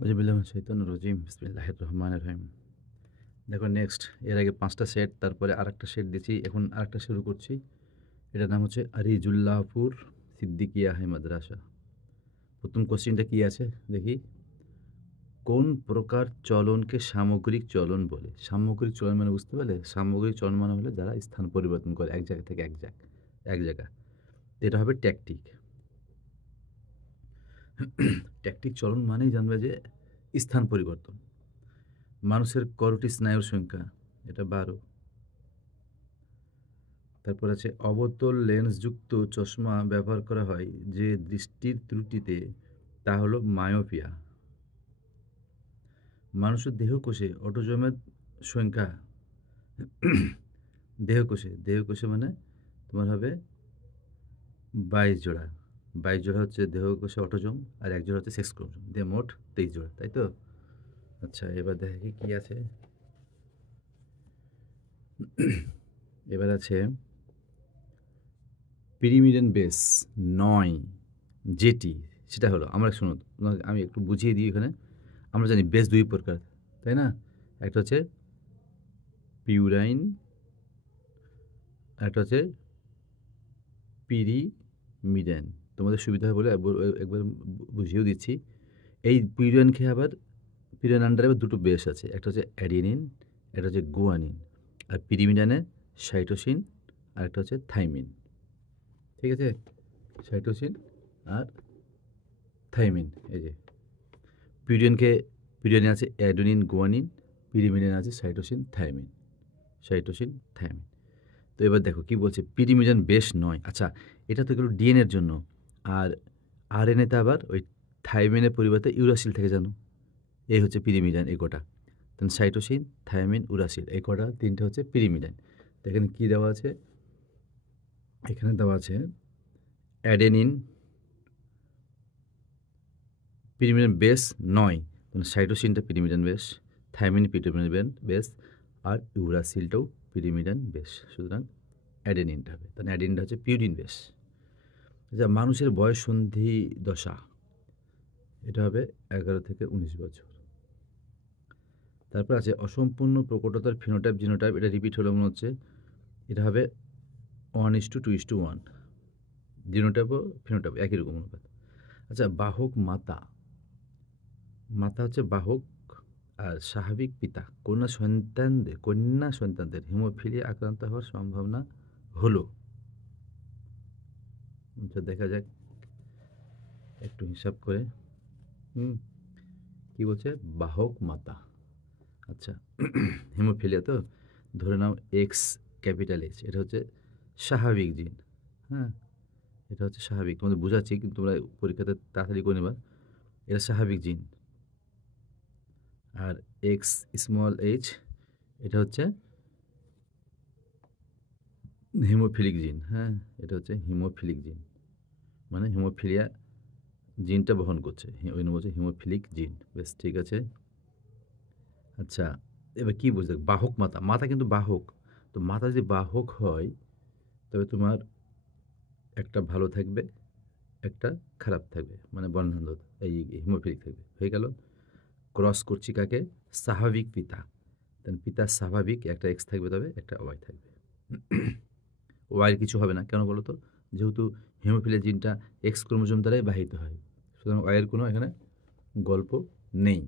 আউযুবিল্লাহি মিনাশ শাইতানির রাজিম। বিসমিল্লাহির রহমানির রহিম। দেখো নেক্সট এর আগে ৫ টা সেট, তারপরে আরেকটা সেট দিছি। এখন আরেকটা শুরু করছি। এটার নাম হচ্ছে আরিজুল্লাহপুর সিদ্দিকিয়া হাই মাদ্রাসা। প্রথম কোশ্চেনটা কি আছে দেখি। কোন প্রকার চলনকে সামগ্রিক চলন বলে? সামগ্রিক চলন মানে বুঝতে পারলে? সামগ্রিক চলন মানে হলো যারা স্থান পরিবর্তন করে এক জায়গা থেকে এক জায়গা। এটা হবে ট্যাকটিক। ট্যাকটিক চলন মানেই জানবে যে স্থান পরিবর্তন। মানুষের করোটি স্নায়ুর সংখ্যা এটা ১২। তারপর আছে অবতল লেন্সযুক্ত চশমা ব্যবহার করা হয় যে দৃষ্টির ত্রুটিতে, তা হলো মায়োপিয়া। মানুষের দেহকোষে অটোজমের সংখ্যা দেহকোষে মানে তোমার হবে ২২ জোড়া। ২২ জোড়া হচ্ছে দেহকোষে অটোজম, আর ১ জোড়া হচ্ছে সেক্স ক্রোমোজোম, দিয়ে মোট ২৩ জোড়া, তাই তো? আচ্ছা, এবার দেখি কি আছে। এবার আছে পিরিমিডেন বেস ৯ যেটি, সেটা হলো, আমরা শুনুন, আমি একটু বুঝিয়ে দিই এখানে। আমরা জানি বেস ২ প্রকার, তাই না? একটা হচ্ছে পিউরাইন, একটা হচ্ছে পিরিমিডেন। তোমাদের সুবিধা হবে বলে একবার বুঝিয়েও দিচ্ছি। এই পিউরাইন খেয়ে আবার পিউরাইন আন্ডারে আবার ২টো বেস আছে। একটা হচ্ছে অ্যাডিনিন, একটা হচ্ছে গুয়ানিন। আর পিরিমিডানে সাইটোসিন, আর একটা হচ্ছে থাইমিন। ঠিক আছে? সাইটোসিন আর থাইমিন। এই যে পিউরিনে আছে অ্যাডেনিন, গুয়ানিন, পিরিমিডিনে আছে সাইটোসিন, থাইমিন। তো এবার দেখো কি বলছে, পিরিমিডিন বেশ নয়। আচ্ছা, এটা তো গেল ডিএনএর জন্য। আর আরএনএতে আবার ওই থাইমিনের পরিবর্তে ইউরাসিল থেকে, জানো? এই হচ্ছে পিরিমিডিন, এই কটা। তখন সাইটোসিন, থাইমিন, উরাসিল, এই কটা তিনটে হচ্ছে পিরিমিডিন। তো এখানে কী দেওয়া আছে? এখানে দেওয়া আছে অ্যাডেনিন পিরিমিডিন বেস ৯, মানে সাইটোসিনটা pyrimidine base, thymine pyrimidine base, আর ইউরাসিলটাও পিরিমিডিন বেস। সুতরাং অ্যাডেনিনটা হবে, তাহলে অ্যাডেনিনটা হচ্ছে পিউরিন বেস। আচ্ছা, মানুষের বয়স সন্ধি দশা, এটা হবে ১১ থেকে ১৯ বছর। তারপর আছে অসম্পূর্ণ প্রকটতার ফিনোটাইপ জিনোটাইপ, এটা রিপিট হলো মনে হচ্ছে। এটা হবে 1:2:1, জিনোটাইপও ফিনোটাইপ একই রকম অনুপাত। আচ্ছা, বাহক মাতা হচ্ছে বাহক, আর স্বাভাবিক পিতা। কন্যা সন্তানদের হিমোফিলিয়া আক্রান্ত হওয়ার সম্ভাবনা হলো। আচ্ছা, দেখা যাক একটু হিসাব করে। কি বলছে? বাহক মাতা। আচ্ছা, হিমোফিলিয়া তো ধরে নাও এক্স ক্যাপিটাল এইচ, এটা হচ্ছে স্বাভাবিক জিন। হ্যাঁ, এটা হচ্ছে স্বাভাবিক, তোমাদের বোঝাচ্ছি কিন্তু তোমরা পরীক্ষাতে তাড়াতাড়ি করে নেবা। এটা স্বাভাবিক জিন। আর এক্স স্মল এইচ, এটা হচ্ছে হিমোফিলিক জিন। হ্যাঁ, এটা হচ্ছে হিমোফিলিক জিন, মানে হিমোফিলিয়া জিনটা বহন করছে, ওই জন্য বলছে হিমোফিলিক জিন। বেশ, ঠিক আছে। আচ্ছা, এবার কী বুঝতে, বাহক মাতা, মাতা কিন্তু বাহক। তো মাতা যদি বাহক হয়, তবে তোমার একটা ভালো থাকবে, একটা খারাপ থাকবে, মানে বর্ণান্ধ, এই হিমোফিলিক থাকবে। হয়ে গেল। ক্রস করছি কাকে? স্বাভাবিক পিতা। তাহলে পিতা স্বাভাবিক, একটা এক্স থাকবে, তবে একটা ওয়াই থাকবে। ওয়াইয়ের কিছু হবে না, কেন বলো তো? যেহেতু হিমোফিলিয়া জিনটা এক্স ক্রোমোজোম দ্বারাই বাহিত হয়, সুতরাং ওয়াইয়ের কোনো এখানে গল্প নেই।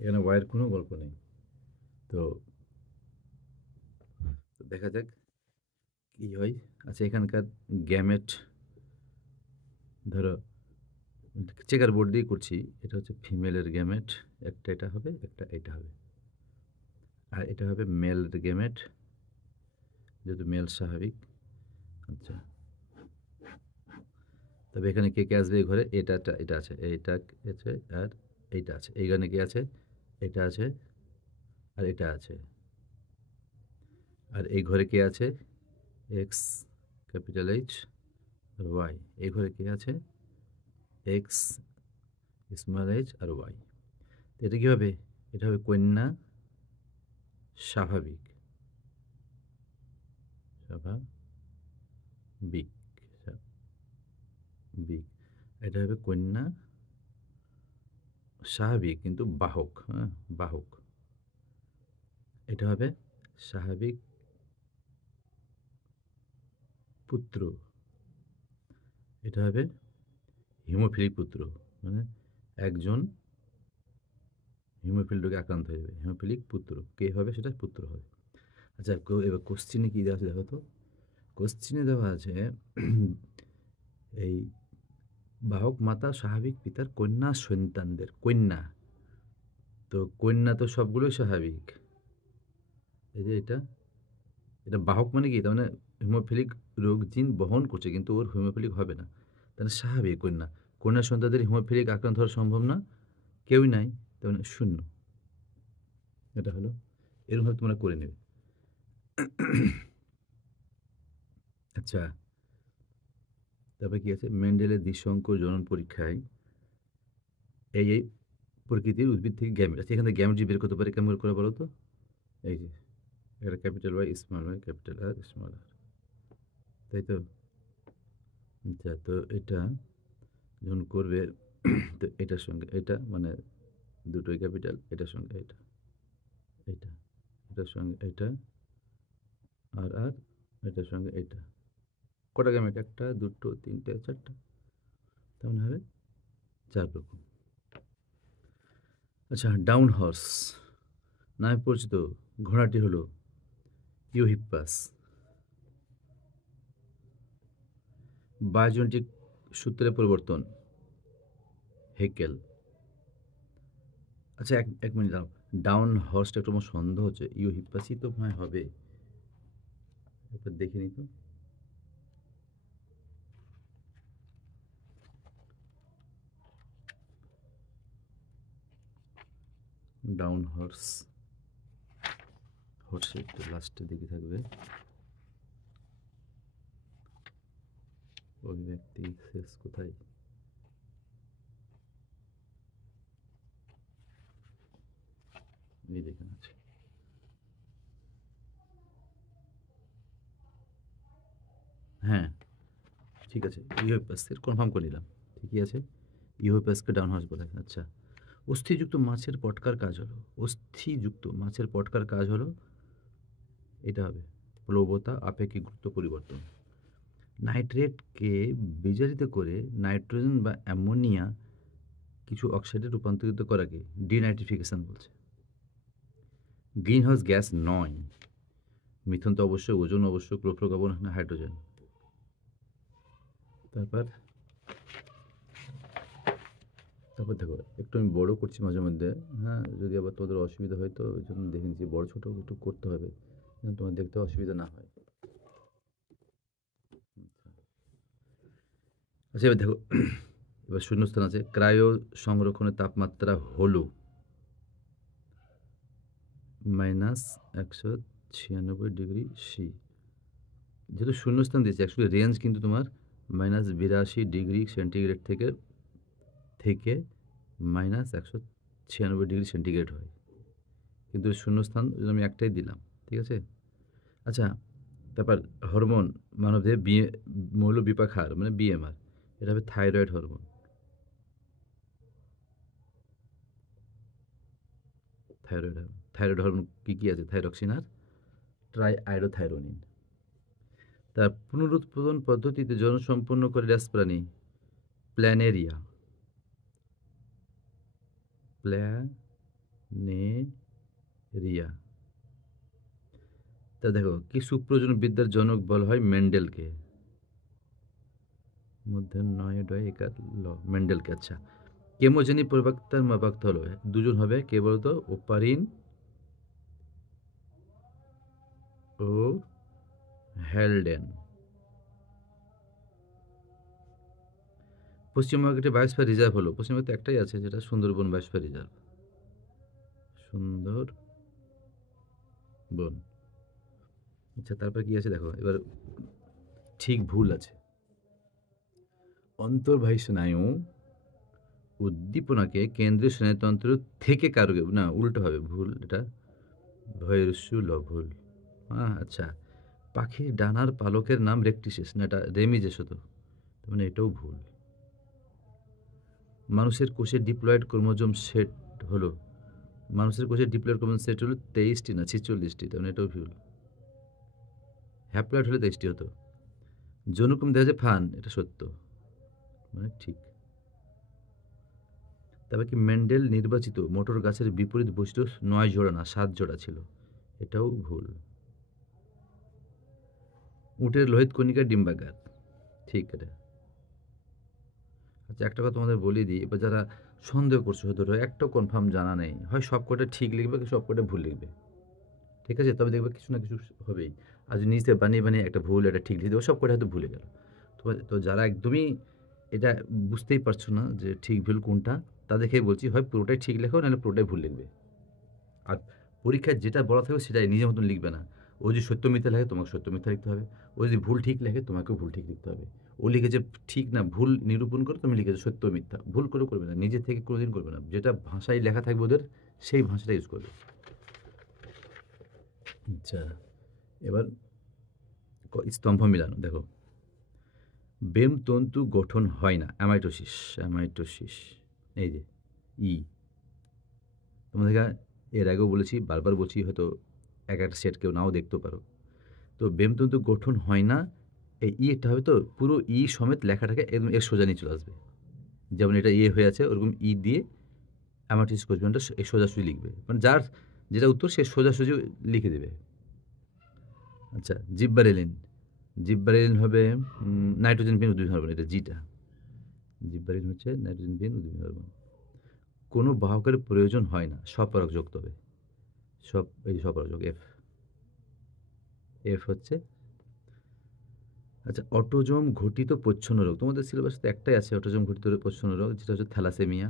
এখানে ওয়াইয়ের কোনো গল্প নেই। তো দেখা যাক কী হয়। আচ্ছা, এখানকার গ্যামেট, ধরো চেকার বোর্ড দিয়ে করছি। এটা হচ্ছে ফিমেলের গ্যামেট, একটা এটা হবে, একটা এটা হবে, আর এটা হবে মেলের গ্যামেট, যেহেতু মেল স্বাভাবিক। আচ্ছা, তবে এখানে কে কে আসবে এই ঘরে? এটা আছে, এইটা আছে, আর এইটা আছে। এইখানে কে আছে? এটা আছে, আর এটা আছে। আর এই ঘরে কে আছে? X capital H R Y. এই ঘরে কে আছে? X small H R Y. এটা কী হবে? এটা হবে কন্যা স্বাভাবিক, স্বাভাবিক। এটা হবে কন্যা স্বাভাবিক কিন্তু বাহক, হ্যাঁ? বাহক। এটা হবে স্বাভাবিক পুত্র। এটা হবে হিমোফিলিক পুত্র। মানে একজন হিমোফিল রোগে আক্রান্ত হয়ে যাবে। হিমোফিলিক পুত্র। কে হবে সেটা পুত্র হবে। আচ্ছা এবার কোশ্চেনে কি দেওয়া আছে দেখো তো? কোশ্চেনে দেওয়া আছে এই বাহক মাতা স্বাভাবিক পিতার কন্যা সন্তানদের। কন্যা। তো কন্যা তো সবগুলোই স্বাভাবিক। এই যে এটা বাহক মানে কি? তার মানে হিমোফিলিক রোগ জিন বহন করছে কিন্তু ওর হিমোফিলিক হবে না। তাহলে স্বাভাবিক কন্যা। কন্যা সন্তানদের হিমোফিলিক আক্রান্ত হওয়ার সম্ভব না। কেউই নাই। তার মানে 0। এটা হলো এরকমভাবে তোমরা করে নেবে। আচ্ছা, তারপরে কি আছে? মেন্ডেলের দ্বিসংকর জনন পরীক্ষায় এই প্রকৃতির উদ্ভিদ থেকে গ্যামেট। আচ্ছা, এখান থেকে গ্যামেট যে বের করতে পারে কেমন করে বলো তো? এই যে একটা capital Y, small Y, capital R, small R. তাই তো? আচ্ছা, তো এটা যখন করবে তো এটার সঙ্গে এটা মানে দুটোই ক্যাপিটাল, এটার সঙ্গে এটা, এটা, এটার সঙ্গে এটা, আর এটার সঙ্গে এটা। কটা গ্যামেট? 1 টা 2 টো 3 টে 4 টা। তার মানে হবে 4 রকম। আচ্ছা, ডাউন হর্স নামে পরিচিত ঘোড়াটি হলো ইউহিপ্পাস। বায়োজেনেটিক সূত্রের পরিবর্তন হেকেল। আচ্ছা, এক মিনিট দাঁড়াও। ডাউন হর্সটা একটু আমার সন্দেহ হচ্ছে। ইউহিপ্পাসই তো মনে হয় হবে। একবার দেখে নিই তো। ডাউন হর্স, হর্সের একটু লাস্টের দিকে থাকবে। অভিব্যক্তি শেষ কোথায়? এই দেখেন আছে। হ্যাঁ, ঠিক আছে। ইউহিপ্পাসের কনফার্ম করে নিলাম। ঠিকই আছে। ইউহিপ্পাসকে ডাউন হর্স বলে। আচ্ছা, অস্থিযুক্ত মাছের পটকার কাজ হলো, অস্থিযুক্ত মাছের পটকার কাজ হলো এটা হবে প্লবতা আপেক্ষিক গুরুত্ব পরিবর্তন। নাইট্রেটকে বিজারিত করে নাইট্রোজেন বা অ্যামোনিয়া কিছু অক্সাইডে রূপান্তরিত করাকে ডিনাইট্রিফিকেশন বলছে। গ্রিনহাউস গ্যাস নয়। মিথুন তো অবশ্যই, ওজোন অবশ্যই, ক্লোরোফ্লোরোকার্বন, হাইড্রোজেন। তারপর তারপর দেখো একটু আমি বড় করছি মাঝে মধ্যে, হ্যাঁ? যদি আবার তোমাদের অসুবিধা হয় তো ওই জন্য দেখে নিচ্ছি। বড় ছোটো একটু করতে হবে যেন তোমার দেখতে অসুবিধা না হয়। আচ্ছা, এবার দেখো এবার শূন্যস্থান আছে। ক্রায়ো সংরক্ষণের তাপমাত্রা হলো -196°C। যেহেতু শূন্যস্থান দিয়েছে অ্যাকচুয়ালি রেঞ্জ কিন্তু তোমার -82°C থেকে -196°C হয়। কিন্তু শূন্যস্থান ওই জন্য আমি একটাই দিলাম। ঠিক আছে? আচ্ছা, তারপর হরমোন মানবদেহে মৌল বিপাক হার মানে বিএমআর। এটা হবে থাইরয়েড হরমোন। থাইরয়েড হরমোন কী আছে? থাইরক্সিন আর ট্রাইআইরোথাইরোনিন। তার পুনরুৎপাদন পদ্ধতিতে জনসম্পন্ন করে ড্যাশ প্রাণী? প্ল্যানেরিয়া। প্ল্যানেরিয়া। তা দেখো কি সুপ্রজনন বিদ্যার জনক বলা হয় মেন্ডেলকে? মধ্যে নয় ডয় একার মেন্ডেলকে। আচ্ছা, কেমোজেনি প্রবক্তার মাপাক্ত হলো দুজন হবে। কে বলতো? ওপারিন ও হ্যালডেন। পশ্চিমবঙ্গে একটি বায়োস্ফিয়ার রিজার্ভ হলো। পশ্চিমবঙ্গে তো একটাই আছে যেটা সুন্দরবন বায়োস্ফিয়ার রিজার্ভ। সুন্দরবন। আচ্ছা, তারপর কি আছে দেখো এবার ঠিক ভুল আছে। অন্তর্বাহী স্নায়ু উদ্দীপনাকে কেন্দ্রীয় স্নায়ুতন্ত্র থেকে কারকে না, উল্টো হবে, ভুল এটা। ভয়েরস্যু ল ভুল। আচ্ছা, পাখির ডানার পালকের নাম রেকটিসিস না, এটা রেমিজেস হতো। তার মানে এটাও ভুল। মানুষের কোষে ডিপ্লয়েড ক্রোমোজোম সেট হলো, মানুষের কোষে ডিপ্লয়েড ক্রোমোজোম সেট হলো 23টি না 46টি, তার মানে এটাও ভুল। হ্যাপ্লয়েড হলে 23টি হতো। যৌনক্রম দেখা যায় ফান, এটা সত্য, মানে ঠিক। তারপর কি মেন্ডেল নির্বাচিত মোটর গাছের বিপরীত বৈশিষ্ট্য 9 জোড়া না 7 জোড়া ছিল, এটাও ভুল। উটের লোহিত কণিকা ডিম্বাকার, ঠিক এটা। আচ্ছা একটা কথা তোমাদের বলে দিই, এবার যারা সন্দেহ করছো ধরো একটাও কনফার্ম জানা নেই, হয় সব কটা ঠিক লিখবে কি সব কটা ভুল লিখবে, ঠিক আছে? তবে দেখবে কিছু না কিছু হবেই। আর যদি নিজে বানিয়ে বানিয়ে একটা ভুল একটা ঠিক লিখে দেবো, সব কটা হয়তো ভুলে গেল। তো যারা একদমই এটা বুঝতেই পারছো না যে ঠিক ভুল কোনটা, তাদেরকেই বলছি হয় পুরোটাই ঠিক লেখো, নাহলে পুরোটাই ভুল লিখবে। আর পরীক্ষায় যেটা বলা থাকবে সেটাই নিজের মতন লিখবে না। ও যদি সত্য মিথ্যা লেখে তোমাকে সত্য মিথ্যা লিখতে হবে, ও যদি ভুল ঠিক লেখে তোমাকেও ভুল ঠিক লিখতে হবে। ও লিখেছে ঠিক না ভুল নিরূপণ করে, তুমি লিখেছো সত্য মিথ্যা, ভুল করে করবে না, নিজে থেকে কোনোদিন করবে না। যেটা ভাষায় লেখা থাকবে ওদের সেই ভাষাটা ইউজ করবে। আচ্ছা এবার স্তম্ভ মিলানো দেখো, বেম তন্তু গঠন হয় না, অ্যামাইটোসিস, অ্যামাইটোসিস, এই যে ই, তোমাদেরকে এর আগেও বলেছি, বারবার বলছি, হয়তো এক একটা সেট কেউ নাও দেখতে পারো। তো বেমতন্তু গঠন হয় না, এই ই একটা হবে তো পুরো ই সমেত লেখাটাকে একদম এর সোজা নিয়ে চলে আসবে। যেমন এটা ইয়ে হয়ে আছে ওরকম ই দিয়ে অ্যামাইটোসিস কোষবিভাজনটা এই সোজাসুজি লিখবে, মানে যার যেটা উত্তর সে সোজাসুজি লিখে দেবে। আচ্ছা জিব্বারেলিন, জিব্বারেলিন হবে নাইট্রোজেন বিহীন উদ্ভিদ হরমোন, এটা জিটা। জিব্বারেলিন হচ্ছে নাইট্রোজেন বিহীন উদ্ভিদ হরমোন। কোনো বাহকের প্রয়োজন হয় না, স্বপরাগ যোগ, তবে সব এই স্বপরাগ যোগ এফ, এফ হচ্ছে। আচ্ছা অটোজম ঘটিত প্রচ্ছন্ন রোগ, তোমাদের সিলেবাসে তো একটাই আছে অটোজম ঘটিত প্রচ্ছন্ন রোগ, যেটা হচ্ছে থ্যালাসেমিয়া।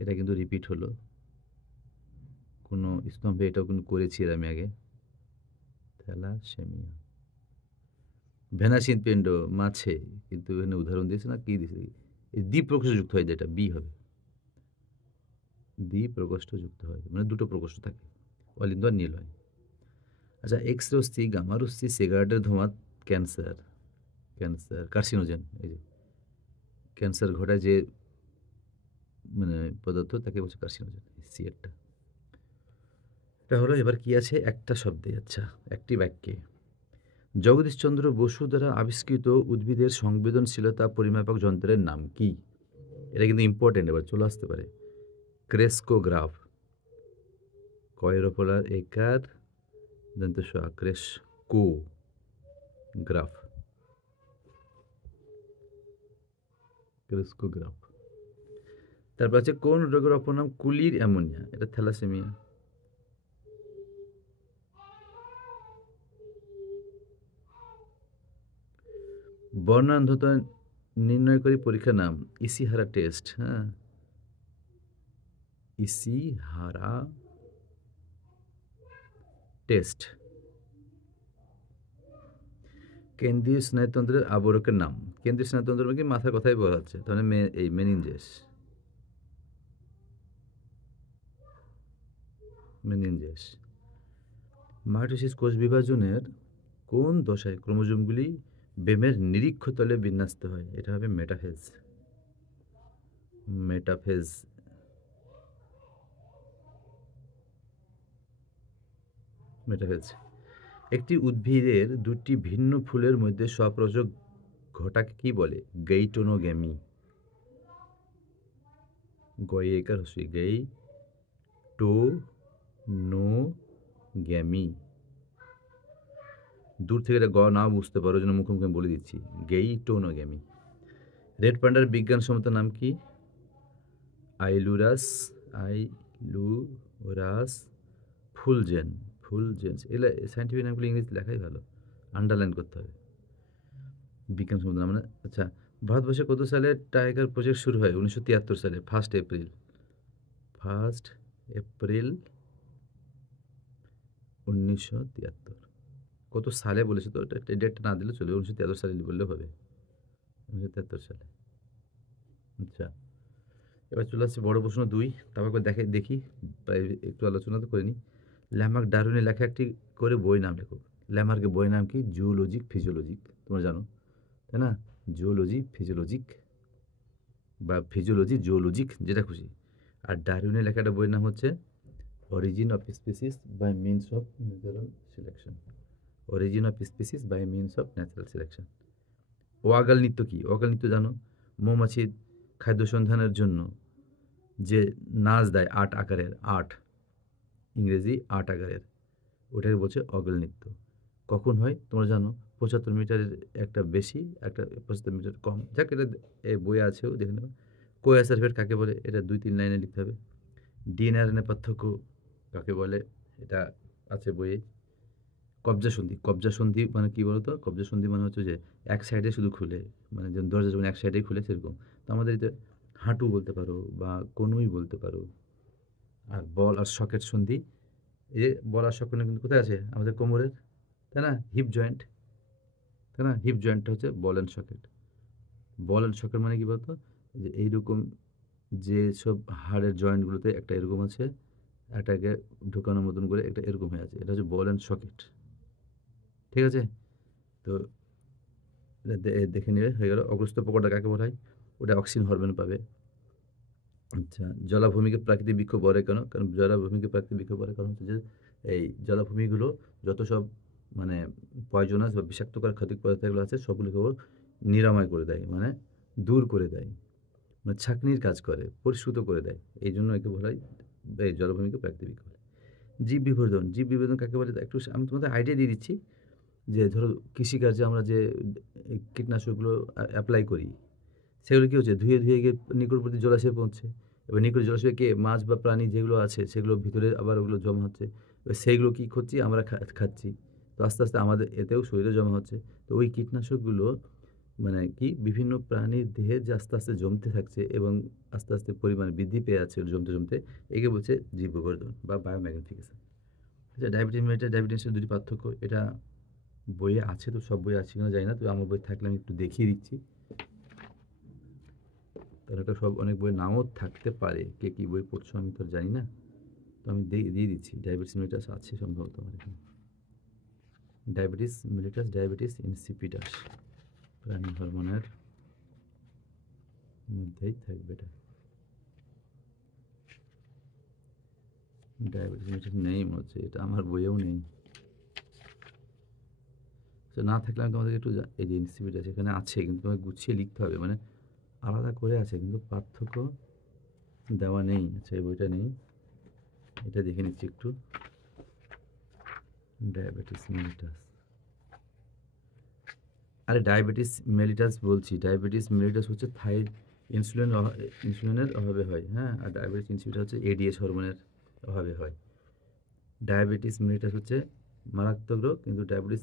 এটা কিন্তু রিপিট হলো কোনো স্তম্ভে, এটাও কিন্তু করেছি এর আমি আগে। থ্যালাসেমিয়া, ভেনাসিন পিণ্ড মাছে, কিন্তু এখানে উদাহরণ দিয়েছে না কি দিয়েছে, এই দ্বিপ্রকোষ্ঠ যুক্ত হয়, যেটা বি হবে, দ্বিপ্রকোষ্ঠ যুক্ত হয়, মানে দুটো প্রকোষ্ঠ থাকে, অলিন্দ আর নীল হয়। আচ্ছা এক্স রশ্মি গামা রশ্মি সিগারেটের ধোঁয়া ক্যান্সার, ক্যান্সার কার্সিনোজেন, এই যে ক্যান্সার ঘটায় যে মানে পদার্থ তাকে বলছে কার্সিনোজেন, সি একটা। এটা হলো, এবার কি আছে একটা শব্দে, আচ্ছা একটি বাক্যে জগদীশচন্দ্র বসু দ্বারা আবিষ্কৃত উদ্ভিদের সংবেদনশীলতা পরিমাপক যন্ত্রের নাম কি? এটা কিন্তু ইম্পর্টেন্ট, এবার চলে আসতে পারে। ক্রেস্কোগ্রাফ, কয়ের ওপর একার দন্ত ক্রেস্কোগ্রাফ, ক্রেস্কোগ্রাফ। তারপর আছে কোন রোগের অপর নাম কুলির অ্যামোনিয়া, এটা থ্যালাসেমিয়া। বর্ণান্ধতা নির্ণয়কারী পরীক্ষার নাম ইসিহারা টেস্ট, হ্যাঁ ইসিহারা টেস্ট। কেন্দ্রীয় স্নায়ুতন্ত্রের আবরকের নাম, কেন্দ্রীয় স্নায়ুতন্ত্র কি মাথার কথাই বলা হচ্ছে, তাহলে এই মেনিনজেস, মেনিনজেস। মাইটোসিস কোষ বিভাজনের কোন দশায় ক্রোমোজোমগুলি বেমের নিরীক্ষতলে বিন্যস্ত হয়? এটা হবে মেটাফেজ, মেটাফেজ। মেটাফেজ। একটি উদ্ভিদের দুটি ভিন্ন ফুলের মধ্যে স্বপ্রযোগ ঘটাকে কি বলে? গেইটোনোগ্যামি, গয়েকার হচ্ছে গেইটোনোগ্যামি। দূর থেকে এটা গ নাও বুঝতে পারো, জন্য মুখোমুখি বলে দিচ্ছি, গেইটোনোগ্যামি। রেড পান্ডার বিজ্ঞানসম্মত নাম কি? আইলুরাস, আইলুরাস ফুলজেন, ফুলজেন্স। এগুলো সায়েন্টিফিক নামগুলো ইংরেজি লেখাই ভালো, আন্ডারলাইন করতে হবে। বিজ্ঞানসম্মত নাম, মানে আচ্ছা ভারতবর্ষে কত সালে টাইগার প্রজেক্ট শুরু হয়? 1973 সালে 1 এপ্রিল, 1 এপ্রিল 1973। কত সালে বলেছে তো, এটা ডেটটা না দিলে চলবে, 1973 সালে বললে হবে, 1973 সালে। আচ্ছা এবার চলে আসছে বড় প্রশ্ন 2, তারপর দেখি প্রায় একটু আলোচনা তো করে নিই। ল্যামার্ক ডারউইনের লেখা একটি করে বই নাম লেখো। ল্যামার্কের বইয়ের নাম কি? জুওলজিক ফিজিওলজিক, তোমরা জানো তাই না, জুওলজি ফিজিওলজিক। বা ফিজিওলজি, জুওলজিক যেটা খুশি। আর ডারউইনের লেখা একটা বইয়ের নাম হচ্ছে origin of species by means of natural selection. Origin of species by means of natural selection. Waggle নৃত্য কী? ওয়াগাল নৃত্য জানো? মৌমাছির খাদ্য সন্ধানের জন্য যে নাচ দেয় ৮ আকারের, ৮ ইংরেজি ৮ আকারের, ওটাকে বলছে অগল নৃত্য। কখন হয় তোমরা জানো? ৭৫ মিটারের একটা বেশি, একটা ৭৫ মিটার কম। যাক এটা এই বইয়ে আছেও, দেখে নেবে। কোয়াসারভেট কাকে বলে? এটা ২-৩ লাইনে লিখতে হবে। ডিএনএ পার্থক্য কাকে বলে? এটা আছে বইয়ে। কবজা সন্ধি। কবজা সন্ধি মানে কী বলো তো? কবজা সন্ধি মানে হচ্ছে যে এক সাইডে শুধু খুলে, মানে যেমন দরজা যেমন এক সাইডেই খুলে সেরকম। তো আমাদের এটা হাঁটু বলতে পারো বা কনুই বলতে পারো। আর বল আর সকেট সন্ধি, এই যে বল আর সকেট কিন্তু কোথায় আছে? আমাদের কোমরের, তাই না? হিপ জয়েন্ট, তাই না? হিপ জয়েন্টটা হচ্ছে ball and socket. Ball and socket মানে কী বলতো? যে এইরকম যেসব হাড়ের জয়েন্টগুলোতে একটা এরকম আছে, একটাকে ঢোকানোর মতন করে একটা এরকম হয়ে আছে। এটা হচ্ছে বল অ্যান্ড সকেট। ঠিক আছে? তো দেখে নিবে, হয়ে গেল। অগ্রস্ত প্রকটটা কাকে বলা হয়? ওটা অক্সিজেন হরমোন পাবে। আচ্ছা, জলাভূমিকে প্রাকৃতিক বিক্ষোভ বলে কেন? কারণ জলাভূমিকে প্রাকৃতিক বিক্ষোভ বলার কারণ হচ্ছে যে এই জলাভূমিগুলো যত সব মানে পয়জনাস বা বিষাক্তকর ক্ষতিকর পদার্থগুলো আছে সবগুলোকে ও নিরাময় করে দেয়, মানে দূর করে দেয়। মানে ছাঁকনির কাজ করে, পরিশ্রুত করে দেয়। এইজন্য একে বলা হয় এই জলাভূমিকে প্রাকৃতিক বিক্ষোভ বলে। জীব বিবর্ধন। জীব বিবর্ধন কাকে বলে? একটু আমি তোমাদের আইডিয়া দিয়ে দিচ্ছি। যে ধরো কৃষিকাজে আমরা যে এই কীটনাশকগুলো এপ্লাই করি, সেগুলো কী হচ্ছে? ধুয়ে গিয়ে নিকটবর্তী জলাশয়ে পৌঁছছে। এবার নিকট জলাশয়ে কে মাছ বা প্রাণী যেগুলো আছে সেগুলোর ভিতরে আবার ওগুলো জমা হচ্ছে। এবার সেইগুলো কী করছি? আমরা খাচ্ছি। তো আস্তে আস্তে এতেও শরীরে জমা হচ্ছে। তো ওই কীটনাশকগুলো মানে কি বিভিন্ন প্রাণীর দেহে যে আস্তে জমতে থাকছে এবং আস্তে পরিমাণ বৃদ্ধি পেয়ে যাচ্ছে জমতে, একে বলছে জীব বিবর্ধন বা বায়োম্যাগনিফিকেশন। আচ্ছা, ডায়াবেটিস মেলিটাস, ডায়াবেটিসের দুটি পার্থক্য। এটা বইয়ে আছে, তো সব বইয়ে আছে কিনা জানি না, তবে আমার বই থাকলে আমি একটু দেখিয়ে দিচ্ছি। তাহলে এটা সব অনেক বইয়ের নামও থাকতে পারে, কে কী বই পড়ছো আমি তো আর জানি না। তো আমি দিয়ে দিচ্ছি। ডায়াবেটিস মেলিটাস আছে সম্ভবত আমার এখানে। ডায়াবেটিস মেলিটাস, ডায়াবেটিস ইনসিপিটাস, প্রাণী হরমোনের মধ্যেই থাকবে এটা। ডায়াবেটিস মেলিটাস নেই মনে হচ্ছে, এটা আমার বইয়েও নেই। তো না থাকলে আমি তোমাদেরকে একটু এই যে ইনসিপিটাস এখানে আছে, কিন্তু তোমাকে গুছিয়ে লিখতে হবে, মানে আলাদা করে আছে কিন্তু পার্থক্য দেওয়া নেই। আচ্ছা, এই বইটা নেই, এটা দেখে নিচ্ছি একটু। ডায়াবেটিস মেলিটাস, আরে ডায়াবেটিস মেলিটাস বলছি, ডায়াবেটিস মেলিটাস হচ্ছে ইনসুলিনের অভাবে হয়, হ্যাঁ। আর ডায়াবেটিস ইনসিপিটাস হচ্ছে এডিএস হরমোনের অভাবে হয়। ডায়াবেটিস মেলিটাস হচ্ছে মারাত্মক রোগ, কিন্তু ডায়াবেটিস